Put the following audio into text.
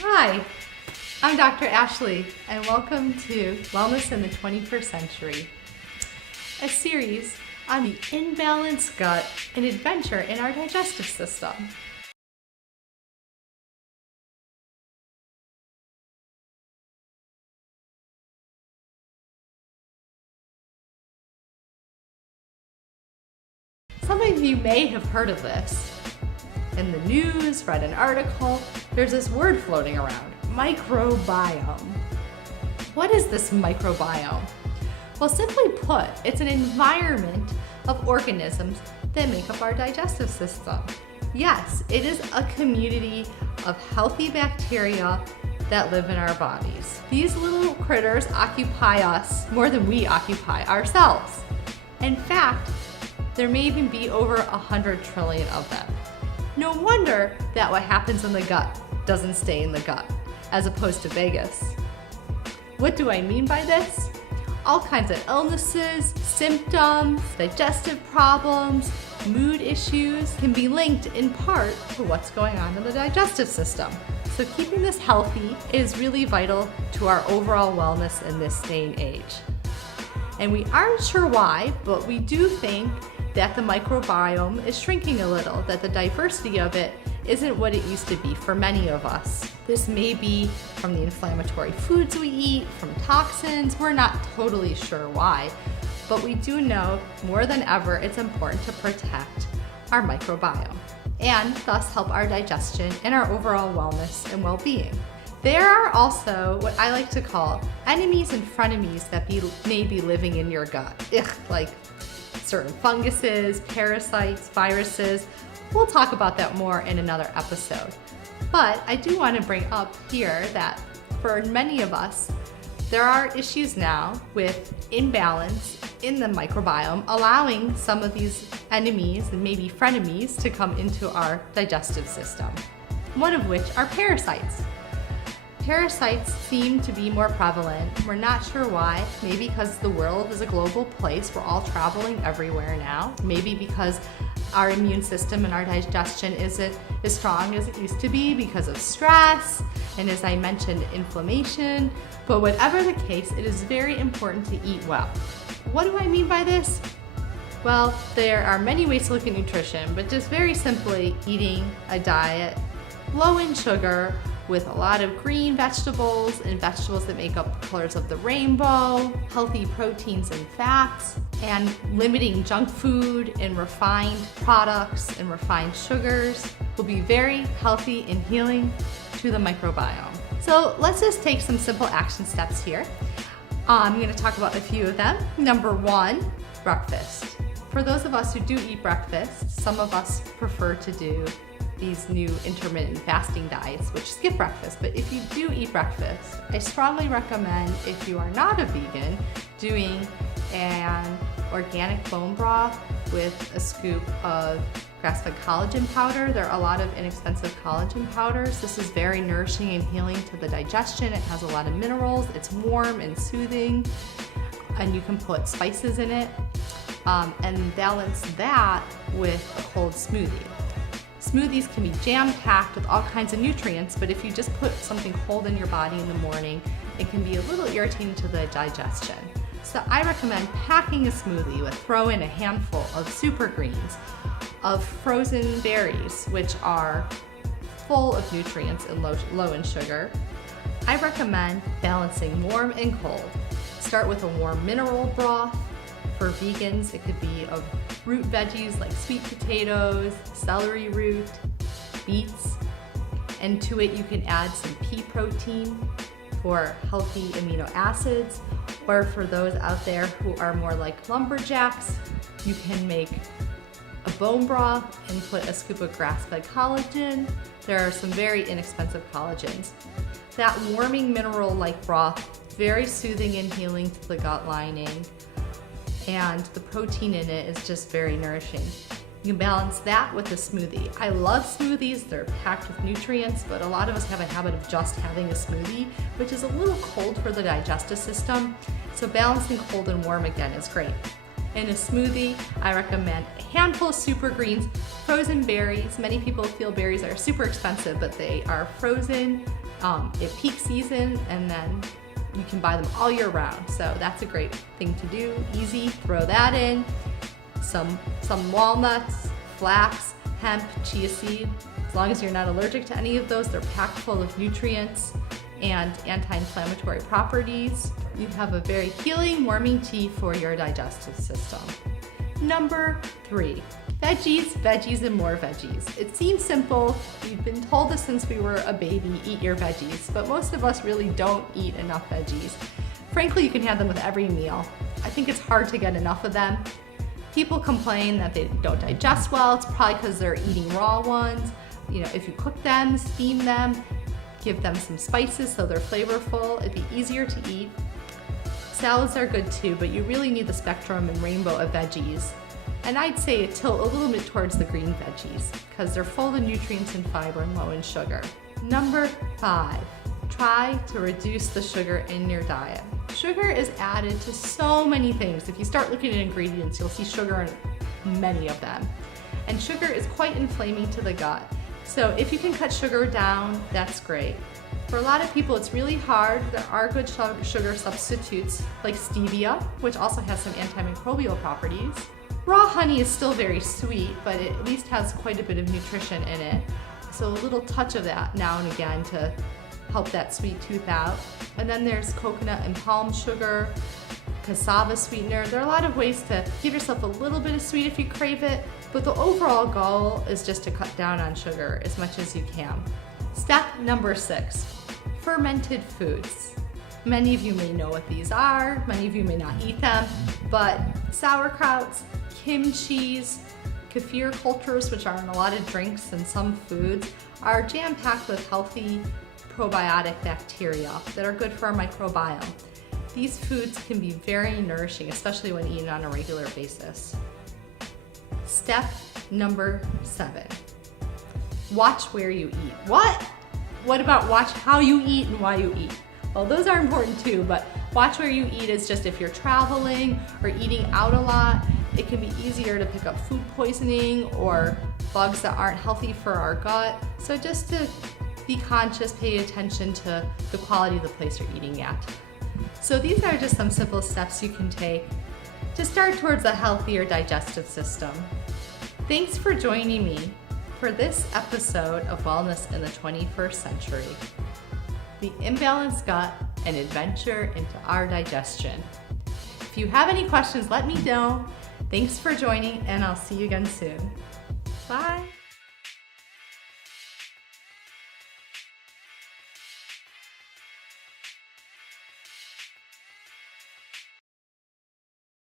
Hi, I'm Dr. Ashley, and welcome to Wellness in the 21st Century, a series on the imbalanced gut and adventure in our digestive system. Some of you may have heard of this. In the news, read an article, there's this word floating around, microbiome. What is this microbiome? Well, simply put, it's an environment of organisms that make up our digestive system. Yes, it is a community of healthy bacteria that live in our bodies. These little critters occupy us more than we occupy ourselves. In fact, there may even be over 100 trillion of them. No wonder that what happens in the gut doesn't stay in the gut, as opposed to Vegas. What do I mean by this? All kinds of illnesses, symptoms, digestive problems, mood issues can be linked in part to what's going on in the digestive system. So keeping this healthy is really vital to our overall wellness in this day and age. And we aren't sure why, but we do think that the microbiome is shrinking a little, that the diversity of it isn't what it used to be for many of us. This may be from the inflammatory foods we eat, from toxins, we're not totally sure why, but we do know more than ever it's important to protect our microbiome and thus help our digestion and our overall wellness and well-being. There are also what I like to call enemies and frenemies that may be living in your gut, like certain funguses, parasites, viruses. We'll talk about that more in another episode. But I do want to bring up here that for many of us, there are issues now with imbalance in the microbiome, allowing some of these enemies and maybe frenemies to come into our digestive system, one of which are parasites. Parasites seem to be more prevalent. We're not sure why. Maybe because the world is a global place. We're all traveling everywhere now. Maybe because our immune system and our digestion isn't as strong as it used to be because of stress and, as I mentioned, inflammation. But whatever the case, it is very important to eat well. What do I mean by this? Well, there are many ways to look at nutrition, but just very simply eating a diet low in sugar, with a lot of green vegetables and vegetables that make up colors of the rainbow, healthy proteins and fats, and limiting junk food and refined products and refined sugars will be very healthy and healing to the microbiome. So let's just take some simple action steps here. I'm going to talk about a few of them. Number one, breakfast. For those of us who do eat breakfast, some of us prefer to do these new intermittent fasting diets which skip breakfast, but if you do eat breakfast, I strongly recommend, if you are not a vegan, doing an organic bone broth with a scoop of grass-fed collagen powder. There are a lot of inexpensive collagen powders. This is very nourishing and healing to the digestion. It has a lot of minerals, it's warm and soothing, and you can put spices in it, and balance that with a cold smoothie. Smoothies can be jam-packed with all kinds of nutrients, but if you just put something cold in your body in the morning, it can be a little irritating to the digestion. So I recommend packing a smoothie with throw in a handful of super greens, of frozen berries, which are full of nutrients and low in sugar. I recommend balancing warm and cold. Start with a warm mineral broth. For vegans, it could be of root veggies like sweet potatoes, celery root, beets, and to it you can add some pea protein for healthy amino acids, or for those out there who are more like lumberjacks, you can make a bone broth and put a scoop of grass-fed collagen. There are some very inexpensive collagens. That warming mineral-like broth, very soothing and healing to the gut lining, and the protein in it is just very nourishing. You can balance that with a smoothie. I love smoothies, they're packed with nutrients, but a lot of us have a habit of just having a smoothie, which is a little cold for the digestive system. So balancing cold and warm again is great. In a smoothie, I recommend a handful of super greens, frozen berries. Many people feel berries are super expensive, but they are frozen It peak season, and then you can buy them all year round. So that's a great thing to do. Easy, throw that in. Some walnuts, flax, hemp, chia seed. As long as you're not allergic to any of those, they're packed full of nutrients and anti-inflammatory properties. You have a very healing, warming tea for your digestive system. Number 3, veggies, and more veggies. It seems simple. We've been told this since we were a baby, eat your veggies, but most of us really don't eat enough veggies. Frankly, you can have them with every meal. I think it's hard to get enough of them. People complain that they don't digest well. It's probably because they're eating raw ones. You know, if you cook them, steam them, give them some spices so they're flavorful, it'd be easier to eat. Salads are good too, but you really need the spectrum and rainbow of veggies. And I'd say tilt a little bit towards the green veggies because they're full of nutrients and fiber and low in sugar. Number 5, try to reduce the sugar in your diet. Sugar is added to so many things. If you start looking at ingredients, you'll see sugar in many of them. And sugar is quite inflaming to the gut. So if you can cut sugar down, that's great. For a lot of people, it's really hard. There are good sugar substitutes like stevia, which also has some antimicrobial properties. Raw honey is still very sweet, but it at least has quite a bit of nutrition in it. So a little touch of that now and again to help that sweet tooth out. And then there's coconut and palm sugar, cassava sweetener. There are a lot of ways to give yourself a little bit of sweet if you crave it, but the overall goal is just to cut down on sugar as much as you can. Step number 6, fermented foods. Many of you may know what these are, many of you may not eat them, but sauerkrauts, kimchis, kefir cultures, which are in a lot of drinks and some foods, are jam-packed with healthy probiotic bacteria that are good for our microbiome. These foods can be very nourishing, especially when eaten on a regular basis. Step number 7, watch where you eat. What about watch how you eat and why you eat? Well, those are important too, but watch where you eat is just if you're traveling or eating out a lot, it can be easier to pick up food poisoning or bugs that aren't healthy for our gut. So just to be conscious, pay attention to the quality of the place you're eating at. So these are just some simple steps you can take to start towards a healthier digestive system. Thanks for joining me for this episode of Wellness in the 21st Century, the imbalanced gut, an adventure into our digestion. If you have any questions, let me know. Thanks for joining, and I'll see you again soon. Bye.